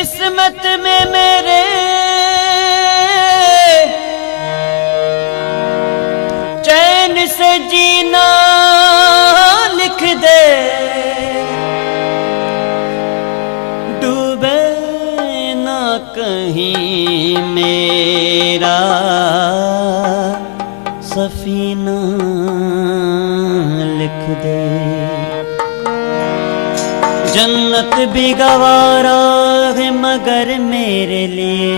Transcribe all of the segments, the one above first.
किस्मत में मेरे चैन से जीना लिख दे, डूबे ना कहीं मेरा सफीना लिख दे। जन्नत भी गवारा है मगर मेरे लिए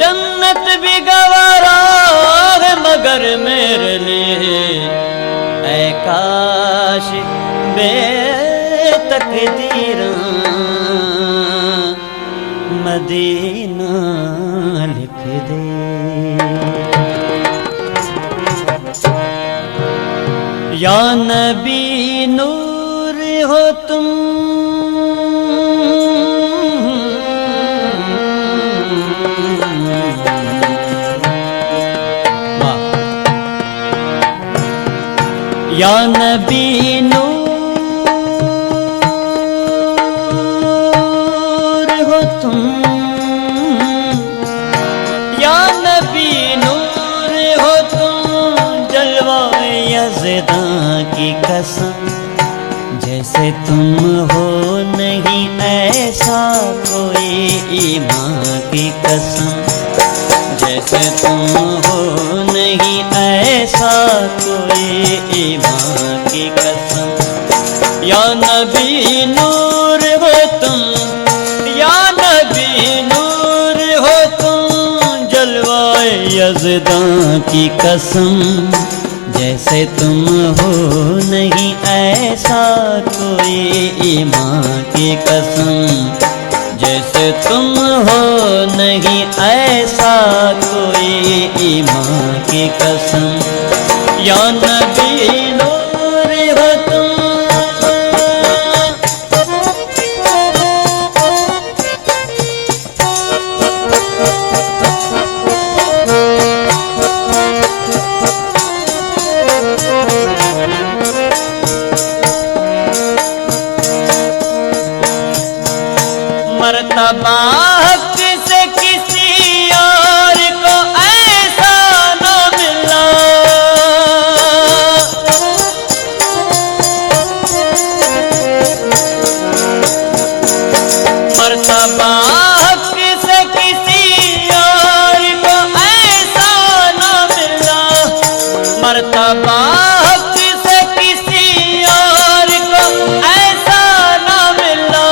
जन्नत भी गवारा है मगर मेरे लिए ऐ काश बेतकदीरा मदीना लिख दे। या नबी नूर हो तुम, या नबी नूर हो तुम, या नबी नूर हो तुम, जलवाए यज़दां की कसम जैसे तुम हो नहीं ऐसा कोई, ईमां की कसम जैसे तुम हो नहीं ऐसा कोई, ईमां की कसम। या नबी नूर हो तुम, या नबी नूर हो तुम, जलवाए यज़दां की कसम जैसे तुम हो नहीं ऐसा कोई, ईमां की कसम जैसे तुम हो नहीं ऐसा कोई, ईमां की कसम। या नबी नूर हो तुम, मर्तबा हक से किसी और को ऐसा न मिला, मर्तबा हक से किसी और को ऐसा न मिला, मर्तबा हक से किसी और को ऐसा न मिला।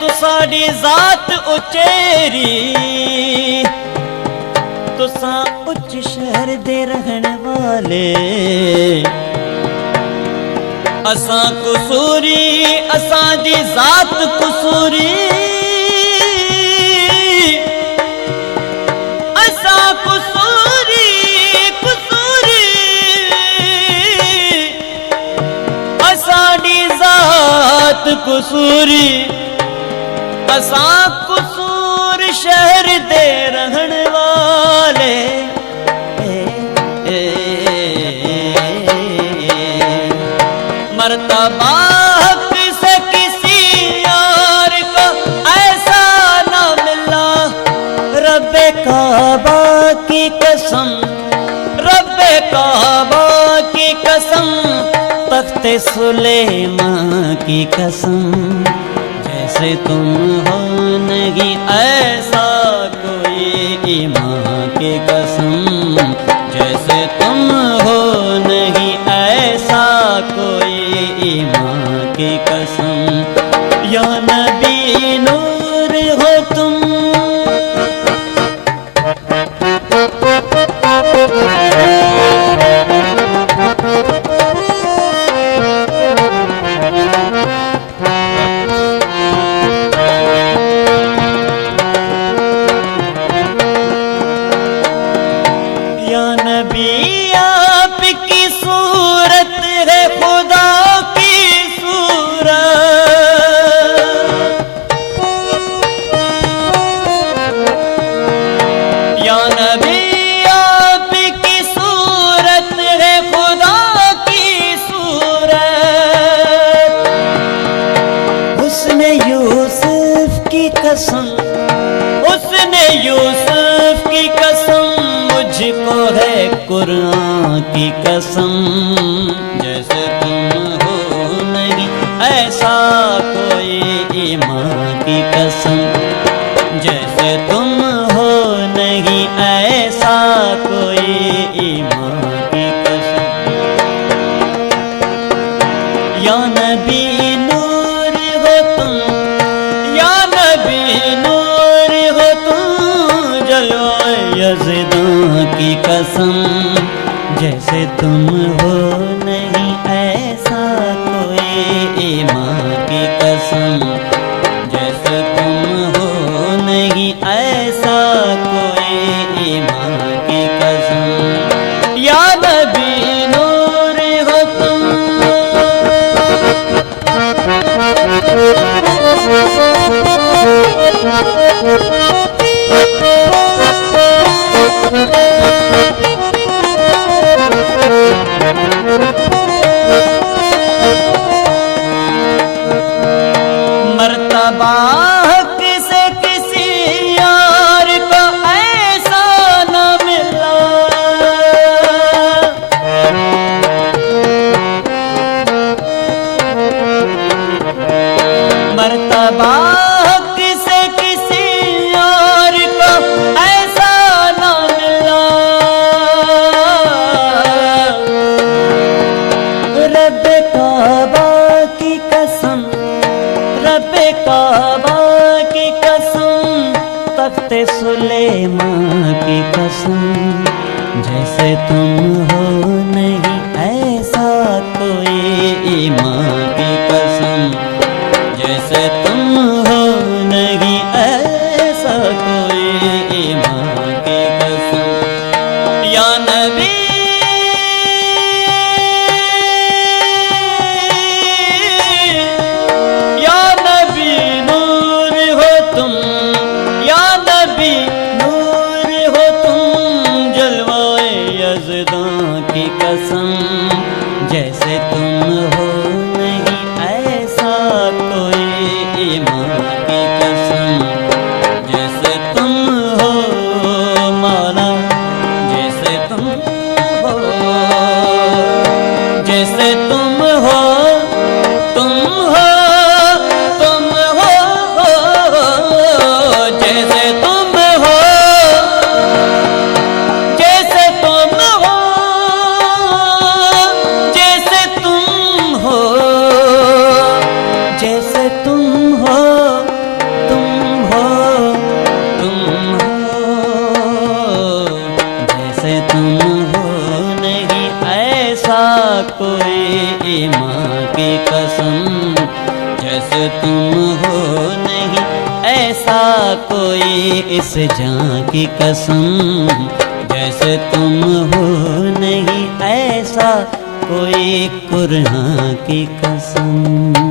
तुसाड़ी जात उचेरी, तुसा उच्च शहर दे रहने वाले, असा कुसूरी असा दी जात कुसूरी, असा कुसूरी कुसूरी, असा दी जात कुसूरी, असा कुसूर शहर दे रहन वाले, मर्तबा हक से किसी और को ऐसा न मिला। रब्बे काबा की कसम, रब्बे काबा की कसम, तख्ते सुलेमान की कसम जैसे तुम हो नहीं ऐसा कोई, ईमां की कसम जैसे तुम हो नहीं ऐसा कोई, नबी आपकी सूरत है खुदा की सूरत। या नबी आपकी सूरत है खुदा की सूरत। उसने यूसुफ की कसम, उसने यूसुफ की कसम, मुझको है कुरान की कसम। जैसे तुम हो नहीं ऐसा कोई, ईमान की कसम। जैसे तुम हो नहीं ऐसा कोई, ईमान की कसम। या नबी नूर हो तुम, या नबी नूर हो तुम, जलवाए यज़दां की कसम। जैसे तुम हो नहीं ऐसा कोई, ईमान की कसम। जैसे तुम हो नहीं ऐसा कोई, ईमान की कसम। या नबी नूर हो तुम। मर्तबा हक से किसी यार को ऐसा न मिला। मर्तबा हक से किसी यार को ऐसा न मिला। रब काबा की कसम, रब काबा की कसम, तख्ते सुलेमान की कसम। जैसे तुम हो नहीं ऐसा कोई, ईमान की कसम। जैसे तुम हो नहीं ऐसा कोई, ईमान की कसम। या नबी या नबी नूर हो तुम, या नबी नूर हो तुम, जलवाए यज़दां की कसम। जैसे तुम हो नहीं ऐसा कोई, ईमान की कसम। जैसे तुम हो मौला, जैसे तुम हो, जैसे तुम हो, तुम हो, तुम हो, जैसे तुम हो, जैसे तुम हो, जैसे तुम हो, जैसे तुम हो, तुम हो, तुम हो। जैसे तुम हो नहीं ऐसा कोई, ईमान की कसम। जैसे तुम हो नहीं ऐसा कोई, इस जान की कसम। जैसे तुम हो नहीं ऐसा कोई, कुरान की कसम।